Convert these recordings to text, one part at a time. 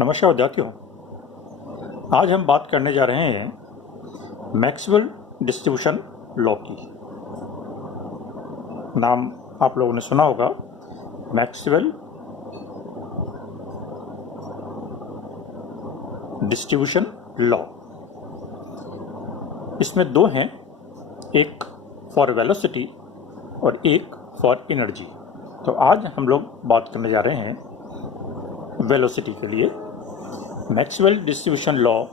नमस्कार विद्यार्थियों। आज हम बात करने जा रहे हैं मैक्सवेल डिस्ट्रीब्यूशन लॉ की। नाम आप लोगों ने सुना होगा, मैक्सवेल डिस्ट्रीब्यूशन लॉ। इसमें दो हैं, एक फॉर वेलोसिटी और एक फॉर एनर्जी। तो आज हम लोग बात करने जा रहे हैं वेलोसिटी के लिए, Maxwell distribution law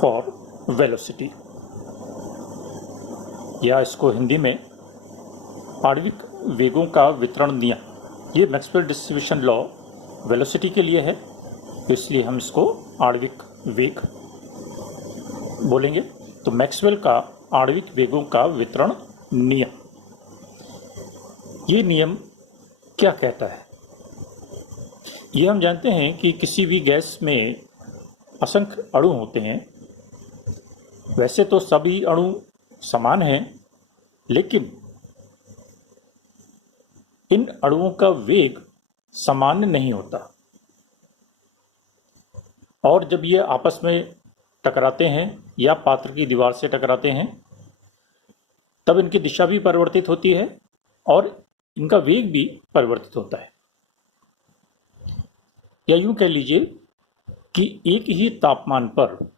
for velocity, या इसको हिंदी में आणविक वेगों का वितरण नियम। ये मैक्सवेल डिस्ट्रीब्यूशन लॉ वेलोसिटी के लिए है, तो इसलिए हम इसको आणविक वेग बोलेंगे। तो मैक्सवेल का आणविक वेगों का वितरण नियम, ये नियम क्या कहता है? ये हम जानते हैं कि किसी भी गैस में असंख्य अणु होते हैं। वैसे तो सभी अणु समान हैं, लेकिन इन अणुओं का वेग समान नहीं होता, और जब ये आपस में टकराते हैं या पात्र की दीवार से टकराते हैं, तब इनकी दिशा भी परिवर्तित होती है और इनका वेग भी परिवर्तित होता है। या यूं कह लीजिए कि एक ही तापमान पर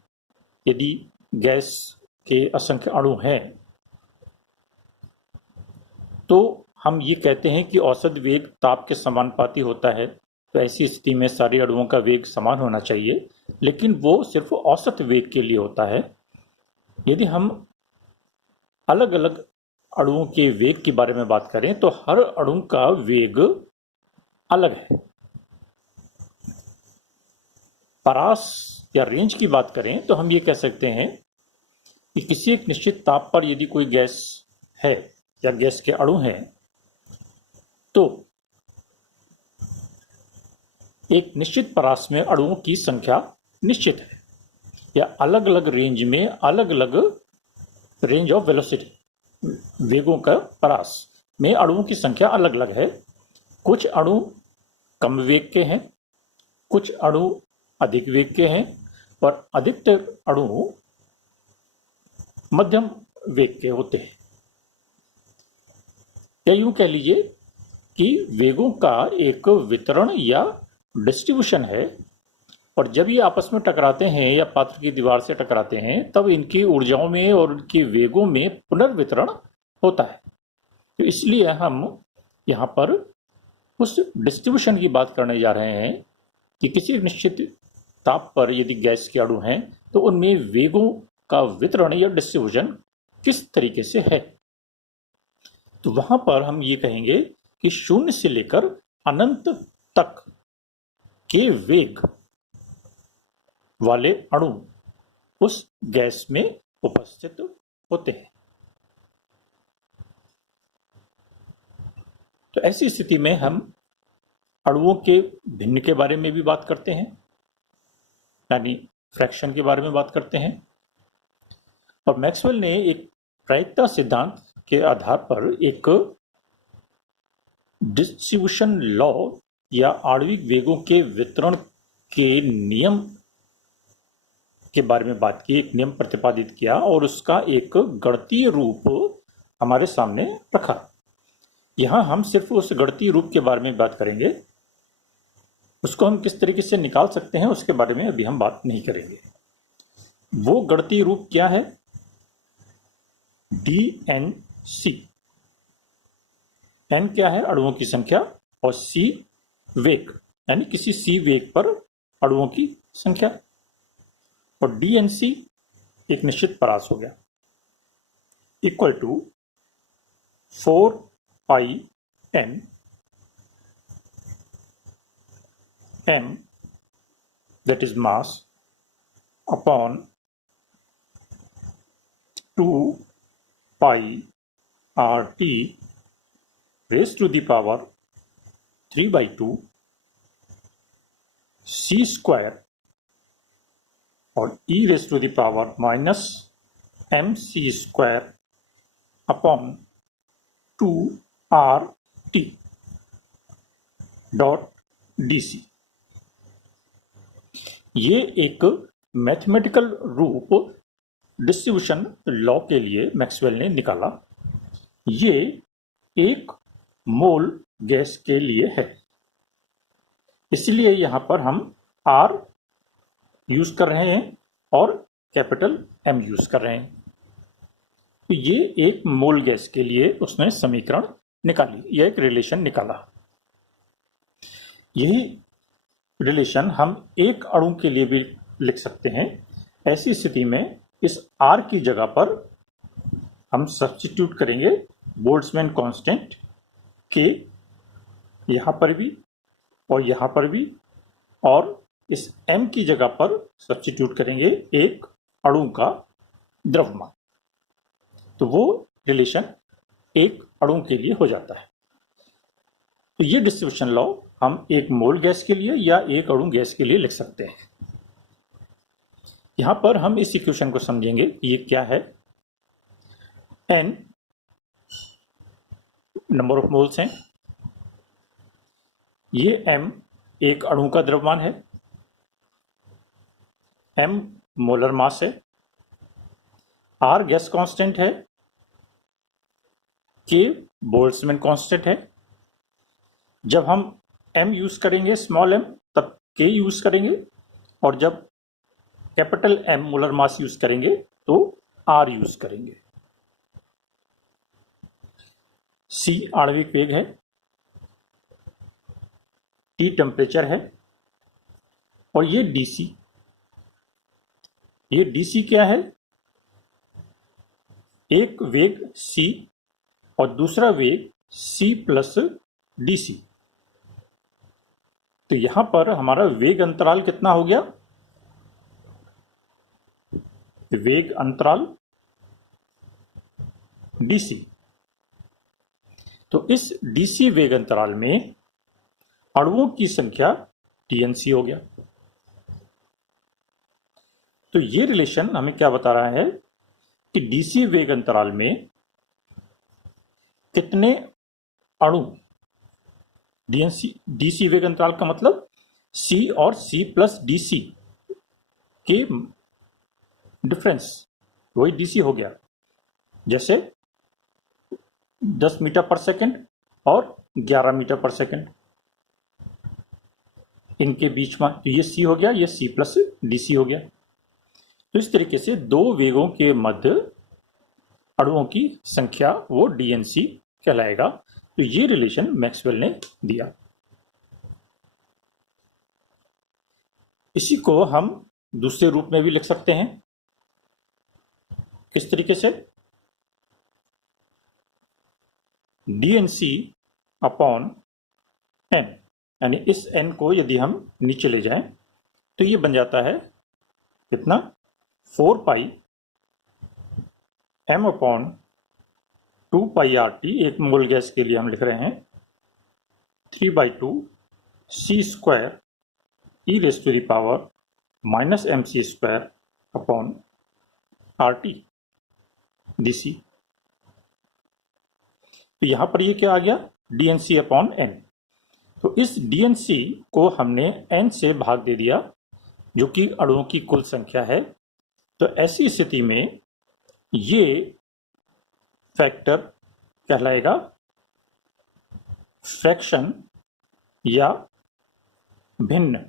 यदि गैस के असंख्य अणु हैं, तो हम ये कहते हैं कि औसत वेग ताप के समानुपाती होता है। तो ऐसी स्थिति में सारे अणुओं का वेग समान होना चाहिए, लेकिन वो सिर्फ औसत वेग के लिए होता है। यदि हम अलग अलग अणुओं के वेग के बारे में बात करें, तो हर अणु का वेग अलग है। परास या रेंज की बात करें तो हम ये कह सकते हैं कि किसी एक निश्चित ताप पर यदि कोई गैस है या गैस के अणु हैं, तो एक निश्चित परास में अणुओं की संख्या निश्चित है, या अलग अलग रेंज में अलग अलग रेंज ऑफ वेलोसिटी, वेगों का परास में अणुओं की संख्या अलग अलग है। कुछ अणु कम वेग के हैं, कुछ अणु अधिक वेग के हैं, और अधिकतर अणु मध्यम वेग के होते हैं। या यूं कह लीजिए कि वेगों का एक वितरण या डिस्ट्रीब्यूशन है, और जब ये आपस में टकराते हैं या पात्र की दीवार से टकराते हैं, तब इनकी ऊर्जाओं में और इनके वेगों में पुनर्वितरण होता है। तो इसलिए हम यहाँ पर उस डिस्ट्रीब्यूशन की बात करने जा रहे हैं कि किसी निश्चित ताप पर यदि गैस के अणु हैं, तो उनमें वेगों का वितरण या डिस्ट्रीब्यूशन किस तरीके से है। तो वहां पर हम ये कहेंगे कि शून्य से लेकर अनंत तक के वेग वाले अणु उस गैस में उपस्थित होते हैं। तो ऐसी स्थिति में हम अणुओं के भिन्न के बारे में भी बात करते हैं, यानी फ्रैक्शन के बारे में बात करते हैं। और मैक्सवेल ने एक प्रायिकता सिद्धांत के आधार पर एक डिस्ट्रीब्यूशन लॉ या आणविक वेगों के वितरण के नियम के बारे में बात की, एक नियम प्रतिपादित किया और उसका एक गणितीय रूप हमारे सामने रखा। यहां हम सिर्फ उस गणितीय रूप के बारे में बात करेंगे, उसको हम किस तरीके से निकाल सकते हैं उसके बारे में अभी हम बात नहीं करेंगे। वो गणितीय रूप क्या है? DNC। N क्या है? अणुओं की संख्या, और C वेग, यानी किसी C वेग पर अणुओं की संख्या, और DNC एक निश्चित परास हो गया, equal to 4πN m, that is mass, upon 2π RT raised to the power 3/2 C square, और e raised to the power minus mc square upon 2RT dot dc। ये एक मैथमेटिकल रूप डिस्ट्रीब्यूशन लॉ के लिए मैक्सवेल ने निकाला। ये एक मोल गैस के लिए है, इसलिए यहां पर हम R यूज कर रहे हैं और कैपिटल M यूज कर रहे हैं। तो ये एक मोल गैस के लिए उसने समीकरण निकाली, यह एक रिलेशन निकाला। यही रिलेशन हम एक अणु के लिए भी लिख सकते हैं। ऐसी स्थिति में इस R की जगह पर हम सब्स्टिट्यूट करेंगे बोल्ट्जमैन कांस्टेंट K, यहां पर भी और यहां पर भी, और इस M की जगह पर सब्स्टिट्यूट करेंगे एक अणु का द्रव्यमान। तो वो रिलेशन एक अणु के लिए हो जाता है। तो ये डिस्ट्रीब्यूशन लॉ हम एक मोल गैस के लिए या एक अणु गैस के लिए लिख सकते हैं। यहां पर हम इस इक्वेशन को समझेंगे कि ये क्या है। n नंबर ऑफ मोल्स हैं, ये m एक अणु का द्रव्यमान है, m मोलर मास है, r गैस कांस्टेंट है, k बोल्ट्जमैन कांस्टेंट है। जब हम m यूज करेंगे स्मॉल m तब k यूज करेंगे, और जब capital M molar mass use करेंगे तो R यूज करेंगे। C आणविक वेग है, T टेम्परेचर है, और ये DC क्या है? एक वेग C और दूसरा वेग C प्लस DC। तो यहां पर हमारा वेग अंतराल कितना हो गया? वेग अंतराल DC। तो इस DC वेग अंतराल में अणुओं की संख्या TNC हो गया। तो ये रिलेशन हमें क्या बता रहा है कि DC वेग अंतराल में कितने अणु, DC वेग अंतराल का मतलब C और C प्लस DC के डिफरेंस, वही DC हो गया। जैसे 10 मीटर पर सेकंड और 11 मीटर पर सेकंड, इनके बीच में तो ये C हो गया, ये C प्लस DC हो गया। तो इस तरीके से दो वेगों के मध्य अणुओं की संख्या वो DNC कहलाएगा। तो ये रिलेशन मैक्सवेल ने दिया। इसी को हम दूसरे रूप में भी लिख सकते हैं। किस तरीके से? DNC अपॉन n, यानी इस n को यदि हम नीचे ले जाएं तो ये बन जाता है कितना? 4 pi m upon 2 pi RT, एक मोल गैस के लिए हम लिख रहे हैं 3/2 C square e raise to the power minus MC square upon RT DC। तो यहां पर ये क्या आ गया? DNC upon n। तो इस DNC को हमने n से भाग दे दिया, जो कि अणुओं की कुल संख्या है। तो ऐसी स्थिति में ये फैक्टर कहलाएगा फ्रैक्शन या भिन्न।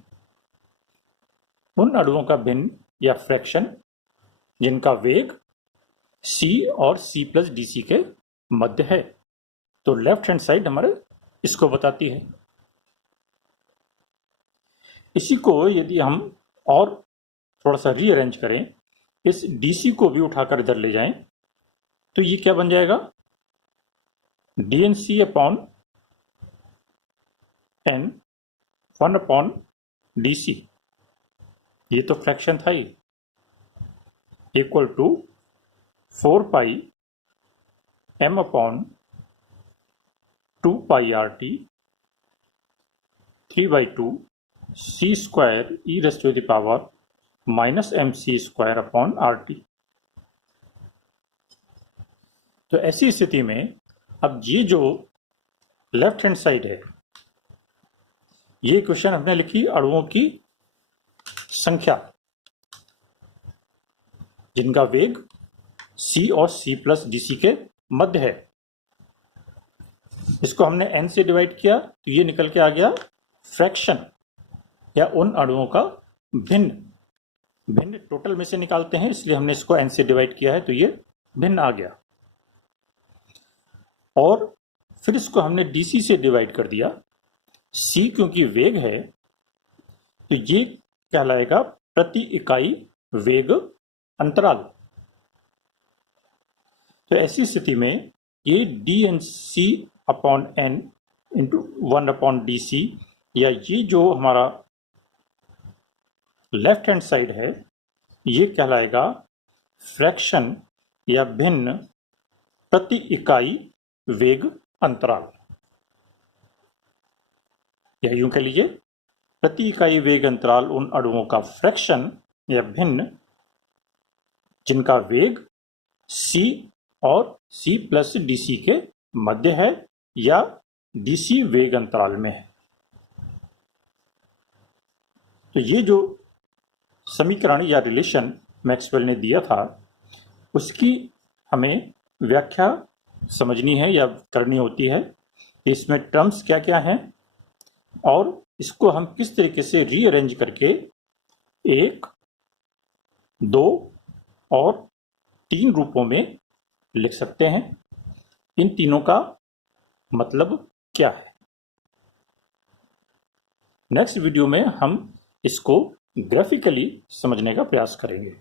उन अणुओं का भिन्न या फ्रैक्शन जिनका वेग C और C प्लस DC के मध्य है। तो लेफ्ट हैंड साइड हमारे इसको बताती है। इसी को यदि हम और थोड़ा सा रीअरेंज करें, इस DC को भी उठाकर इधर ले जाएं, तो ये क्या बन जाएगा? DNC upon n 1 upon DC, ये तो फ्रैक्शन था ही, equal to 4 pi m upon 2 pi RT 3/2 C square e raise to the power minus MC square upon RT। तो ऐसी स्थिति में अब ये जो लेफ्ट हैंड साइड है, ये इक्वेशन हमने लिखी अणुओं की संख्या जिनका वेग c और c प्लस dc के मध्य है। इसको हमने n से डिवाइड किया तो ये निकल के आ गया फ्रैक्शन, या उन अणुओं का भिन्न टोटल में से निकालते हैं, इसलिए हमने इसको n से डिवाइड किया है तो ये भिन्न आ गया। और फिर इसको हमने dc से डिवाइड कर दिया। c क्योंकि वेग है तो ये कहलाएगा प्रति इकाई वेग अंतराल। तो ऐसी स्थिति में ये dnc upon n into 1 upon dc, या ये जो हमारा लेफ्ट हैंड साइड है ये कहलाएगा फ्रैक्शन या भिन्न प्रति इकाई वेग अंतराल। या यूं कह लीजिए प्रति इकाई वेग अंतराल उन अणुओं का फ्रैक्शन या भिन्न जिनका वेग c और c प्लस dc के मध्य है या dc वेग अंतराल में है। तो ये जो समीकरण या रिलेशन मैक्सवेल ने दिया था उसकी हमें व्याख्या समझनी है या करनी होती है। इसमें टर्म्स क्या क्या हैं और इसको हम किस तरीके से रीअरेंज करके 1, 2 और 3 रूपों में लिख सकते हैं। इन तीनों का मतलब क्या है। नेक्स्ट वीडियो में हम इसको ग्राफिकली समझने का प्रयास करेंगे।